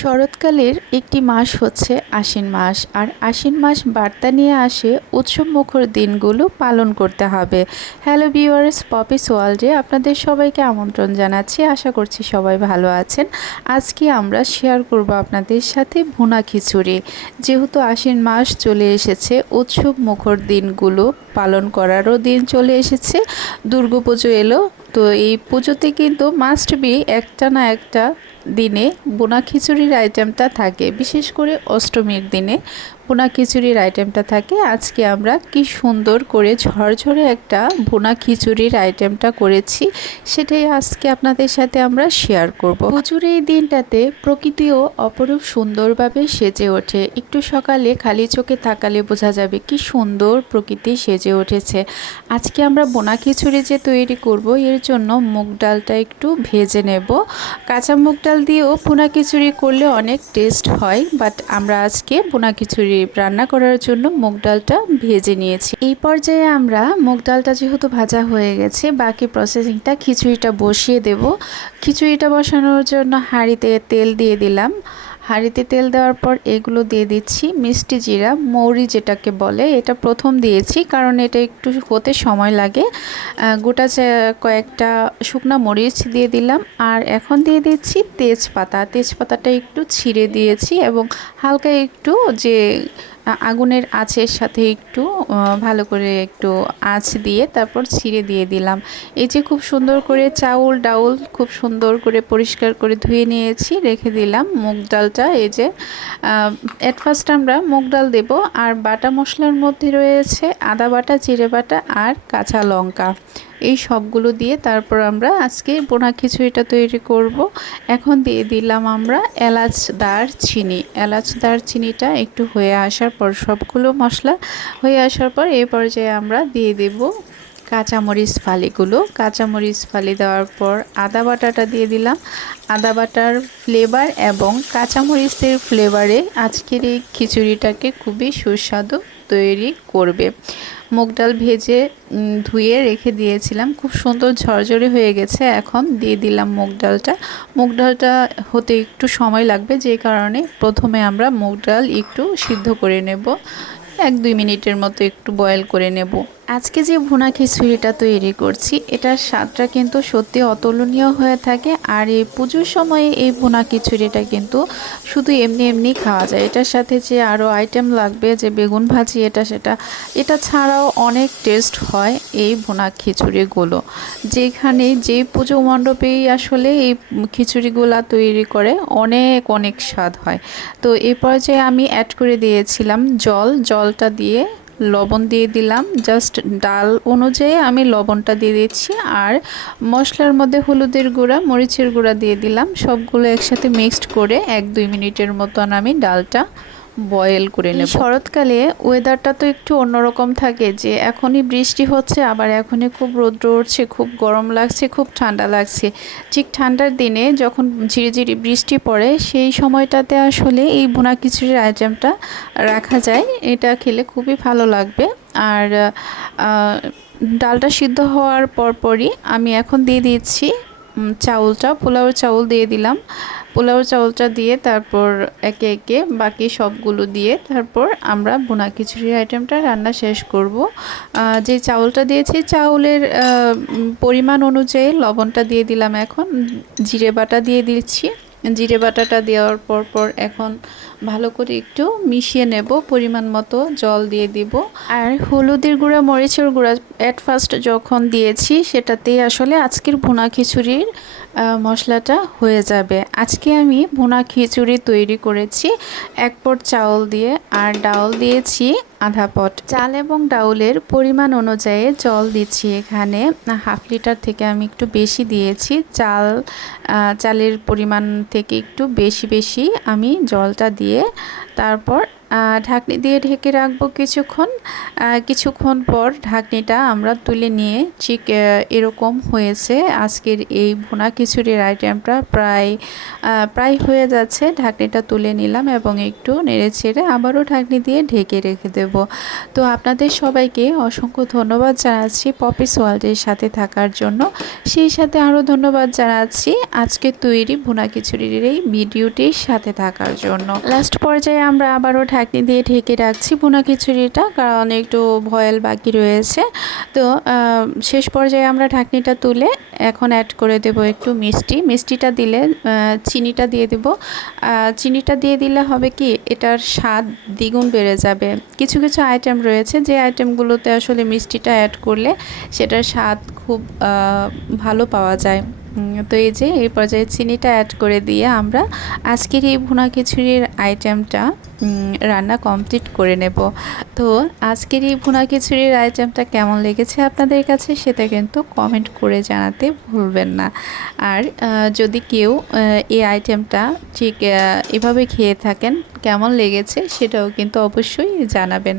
শরৎকালের একটি মাস হচ্ছে আশ্বিন মাস, আর আশ্বিন মাস বার্তা নিয়ে আসে উৎসব মুখর দিনগুলো পালন করতে হবে। হ্যালো ভিউয়ার্স পপিস ওয়ার্ল্ডে আপনাদের সবাইকে আমন্ত্রণ জানাচ্ছি। আশা করছি সবাই ভালো আছেন। আজকে আমরা শেয়ার করব আপনাদের সাথে ভুনা খিচুড়ি। যেহেতু আশ্বিন মাস চলে এসেছে, উৎসব মুখর দিনগুলো পালন করারও দিন চলে এসেছে। দুর্গাপুজো এলো তো এই পুজোতে কিন্তু মাস্ট বি একটা না একটা দিনে বোনা খিচুড়ির আইটেমটা থাকে। বিশেষ করে অষ্টমীর দিনে। বোনা খিচুড়ির আইটেমটা থাকে। আজকে আমরা কি সুন্দর করে ঝরঝরে একটা বোনা খিচুড়ির আইটেমটা করেছি। সেটাই আজকে আপনাদের সাথে আমরা শেয়ার করব। পুজোর এই দিনটাতে প্রকৃতিও অপরূপ সুন্দরভাবে সেজে ওঠে। একটু সকালে খালি চোখে থাকালে বোঝা যাবে কি সুন্দর প্রকৃতি সেজে উঠেছে। আজকে আমরা বোনা খিচুড়ি যে তৈরি করব, এর জন্য মুগ ডালটা একটু ভেজে নেব। কাঁচা মুগ ডাল দিয়েও বোনা খিচুড়ি করলে অনেক টেস্ট হয় বাট আমরা আজকে বোনা খিচুড়ি রান্না করার জন্য মুগ ডালটা ভেজে নিয়েছি। এই পর্যায়ে আমরা মুগ ডালটা যেহেতু ভাজা হয়ে গেছে, বাকি প্রসেসিংটা খিচুড়িটা বসিয়ে দেব। খিচুড়িটা বসানোর জন্য হাঁড়িতে তেল দিয়ে দিলাম। হাঁড়িতে তেল দেওয়ার পর এগুলো দিয়ে দিচ্ছি মিষ্টি জিরা, মৌরি যেটাকে বলে, এটা প্রথম দিয়েছি কারণ এটা একটু হতে সময় লাগে। গোটা কয়েকটা শুকনো মরিচ দিয়ে দিলাম আর এখন দিয়ে দিচ্ছি তেজপাতা। তেজপাতাটা একটু ছিঁড়ে দিয়েছি এবং হালকা একটু যে আগুনের আঁচের সাথে একটু ভালো করে একটু আঁচ দিয়ে তারপর ছিঁড়ে দিয়ে দিলাম। এই যে খুব সুন্দর করে চাউল, ডাউল খুব সুন্দর করে পরিষ্কার করে ধুয়ে নিয়েছি, রেখে দিলাম। মুগ ডালটা এই যে অ্যাট ফার্স্ট আমরা মুগ ডাল দেব, আর বাটা মশলার মধ্যে রয়েছে আদা বাটা, জিরে বাটা আর কাঁচা লঙ্কা। এই সবগুলো দিয়ে তারপর আমরা আজকে বোনা খিচুড়িটা তৈরি করব। এখন দিয়ে দিলাম আমরা এলাচ দারচিনি। এলাচ দারচিনিটা একটু হয়ে আসার পর, সবগুলো মশলা হয়ে আসার পর এই পর্যায়ে আমরা দিয়ে দেব কাঁচামরিচ ফালিগুলো। কাঁচামরিচ ফালি দেওয়ার পর আদা বাটাটা দিয়ে দিলাম। আদা বাটার ফ্লেভার এবং কাঁচামরিচের ফ্লেভারে আজকের এই খিচুড়িটাকে খুবই সুস্বাদু তৈরি করবে। মুগ ডাল ভেজে ধুয়ে রেখে দিয়েছিলাম। খুব সুন্দর ঝরঝরে হয়ে গেছে, এখন দিয়ে দিলাম মুগ ডালটা। মুগ ডালটা হতে একটু সময় লাগবে, যে কারণে প্রথমে আমরা মুগ ডাল একটু সিদ্ধ করে নেব। এক দুই মিনিটের মতো একটু বয়েল করে নেব। আজকে যে ভুনা খিচুড়িটা তৈরি করছি, এটার স্বাদটা কিন্তু সত্যি অতুলনীয় হয়ে থাকে আর এই পুজোর সময়ে এই ভুনা খিচুড়িটা কিন্তু শুধু এমনি এমনি খাওয়া যায়। এটার সাথে যে আরও আইটেম লাগবে, যে বেগুন ভাজি, এটা সেটা, এটা ছাড়াও অনেক টেস্ট হয় এই ভুনা খিচুড়িগুলো। যেখানে যে পুজো মণ্ডপেই আসলে এই খিচুড়িগুলো তৈরি করে অনেক অনেক স্বাদ হয়। তো এই পর্যায়ে আমি অ্যাড করে দিয়েছিলাম জল। জলটা দিয়ে লবণ দিয়ে দিলাম। জাস্ট ডাল অনুযায়ী আমি লবণটা দিয়ে দিচ্ছি। আর মশলার মধ্যে হলুদের গুঁড়া, মরিচের গুঁড়া দিয়ে দিলাম। সবগুলো একসাথে মিক্সড করে এক দুই মিনিটের মতন আমি ডালটা বয়েল করে নেব। শরৎকালে ওয়েদারটা তো একটু অন্যরকম থাকে যে এখনই বৃষ্টি হচ্ছে আবার এখনই খুব রৌদ্র উঠছে খুব গরম লাগছে খুব ঠান্ডা লাগছে। ঠিক ঠান্ডার দিনে যখন ঝিরিঝিরি বৃষ্টি পড়ে সেই সময়টাতে আসলে এই বোনা খিচুড়ির আইটেমটা রাখা যায়। এটা খেলে খুবই ভালো লাগবে। আর ডালটা সিদ্ধ হওয়ার পরপরই আমি এখন দিয়ে দিচ্ছি চাউলটা পোলাও চাউল দিয়ে দিলাম। পোলাও চাউলটা দিয়ে তারপর একে একে বাকি সবগুলো দিয়ে তারপর আমরা বোনা খিচুড়ির আইটেমটা রান্না শেষ করব। যে চাউলটা দিয়েছি চাউলের পরিমাণ অনুযায়ী লবণটা দিয়ে দিলাম এখন। জিরে বাটা দিয়ে দিচ্ছি। জিরে বাটাটা দেওয়ার পর পর এখন ভালো করে একটু মিশিয়ে নেব, পরিমাণ মতো জল দিয়ে দিব। আর হলুদের গুঁড়া, মরিচের গুঁড়া অ্যাট ফার্স্ট যখন দিয়েছি, সেটাতেই আসলে আজকের ভুনা খিচুড়ির মশলাটা হয়ে যাবে। আজকে আমি ভুনা খিচুড়ি তৈরি করেছি, এক পট চাউল দিয়ে, আর ডাউল দিয়েছি আধা পট। চাল এবং ডাউলের পরিমাণ অনুযায়ী জল দিচ্ছি এখানে। হাফ লিটার থেকে আমি একটু বেশি দিয়েছি। চাল চালের পরিমাণ থেকে একটু বেশি বেশি আমি জলটা দিয়ে তারপর আহ, ঢাকনি দিয়ে ঢেকে রাখব কিছুক্ষণ। কিছুক্ষণ পর ঢাকনিটা আমরা তুলে নিয়ে ঠিক এরকম হয়েছে। আজকের এই ভুনা খিচুড়ির আইটেমটা প্রায় প্রায় হয়ে যাচ্ছে। ঢাকনিটা তুলে নিলাম এবং একটু নেড়ে ছেড়ে আবারও ঢাকনি দিয়ে ঢেকে রেখে দেব। তো আপনাদের সবাইকে অসংখ্য ধন্যবাদ জানাচ্ছি পপিস ওয়ার্ল্ডের সাথে থাকার জন্য। সেই সাথে আরও ধন্যবাদ জানাচ্ছি আজকে তৈরি ভুনা খিচুড়ির এই ভিডিওটির সাথে থাকার জন্য। লাস্ট পর্যায়ে আমরা আবারও ঢাকনি দিয়ে ঢেকে রাখছি ভুনা খিচুড়িটা, কারণ একটু ভয়েল বাকি রয়েছে। তো শেষ পর্যায়ে আমরা ঢাকনিটা তুলে এখন অ্যাড করে দেব একটু মিষ্টি। মিষ্টিটা দিলে চিনিটা দিয়ে দেব। চিনিটা দিয়ে দিলে হবে কি, এটার স্বাদ দ্বিগুণ বেড়ে যাবে। কিছু কিছু আইটেম রয়েছে, যে আইটেমগুলোতে আসলে মিষ্টিটা অ্যাড করলে সেটার স্বাদ খুব ভালো পাওয়া যায়। তো এই যে, এই পর্যায়ে চিনিটা অ্যাড করে দিয়ে আমরা আজকের এই ভুনা খিচুড়ির আইটেমটা রান্না কমপ্লিট করে নেব। তো আজকের এই ভুনা খিচুড়ির আইটেমটা কেমন লেগেছে আপনাদের কাছে সেটা কিন্তু কমেন্ট করে জানাতে ভুলবেন না। আর যদি কেউ এই আইটেমটা ঠিক এভাবে খেয়ে থাকেন, কেমন লেগেছে সেটাও কিন্তু অবশ্যই জানাবেন।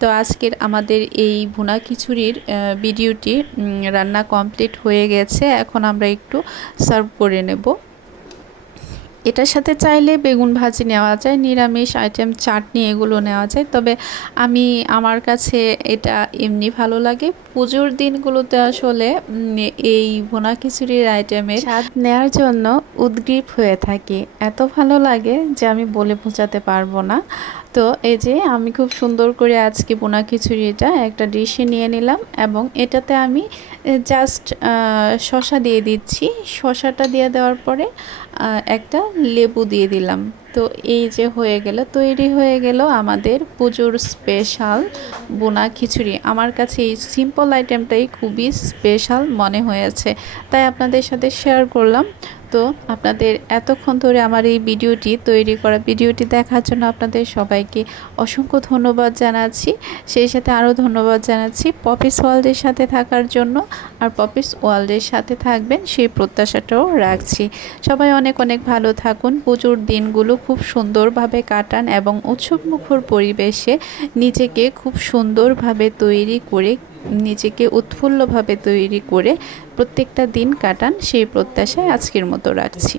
তো আজকের আমাদের এই ভুনা খিচুড়ির ভিডিওটি রান্না কমপ্লিট হয়ে গেছে। এখন আমরা একটু সার্ভ করে নেব। এটার সাথে চাইলে বেগুন ভাজি নেওয়া যায়, নিরামিষ আইটেম চাটনি এগুলো নেওয়া যায়। তবে আমি, আমার কাছে এটা এমনি ভালো লাগে। পুজোর দিনগুলোতে আসলে এই ভোনা খিচুড়ির আইটেমের স্বাদ নেওয়ার জন্য উদ্গ্রীব হয়ে থাকি। এত ভালো লাগে যে আমি বলে বোঝাতে পারব না। তো এই যে আমি খুব সুন্দর করে আজকে বোনা খিচুড়িটা একটা ডিশে নিয়ে নিলাম এবং এটাতে আমি জাস্ট শশা দিয়ে দিচ্ছি। শশাটা দিয়ে দেওয়ার পরে একটা লেবু দিয়ে দিলাম। তো এই যে হয়ে গেল, তৈরি হয়ে গেল আমাদের পুজোর স্পেশাল বোনা খিচুড়ি। আমার কাছে এই সিম্পল আইটেমটাই খুবই স্পেশাল মনে হয়েছে। তাই আপনাদের সাথে শেয়ার করলাম। তো আপনাদের এতক্ষণ ধরে আমার এই ভিডিওটি তৈরি করা, ভিডিওটি দেখার জন্য আপনাদের সবাইকে অসংখ্য ধন্যবাদ জানাচ্ছি। সেই সাথে আরও ধন্যবাদ জানাচ্ছি পপিস ওয়ার্ল্ডের সাথে থাকার জন্য। আর পপিস ওয়ার্ল্ডের সাথে থাকবেন সেই প্রত্যাশাটাও রাখছি। সবাই অনেক অনেক ভালো থাকুন। পুজোর দিনগুলো খুব সুন্দরভাবে কাটান এবং উৎসবমুখর পরিবেশে নিজেকে খুব সুন্দরভাবে তৈরি করে নিজেকে উৎফুল্লভাবে তৈরি করে প্রত্যেকটা দিন কাটান সেই প্রত্যাশায় আজকের মতো রাখছি।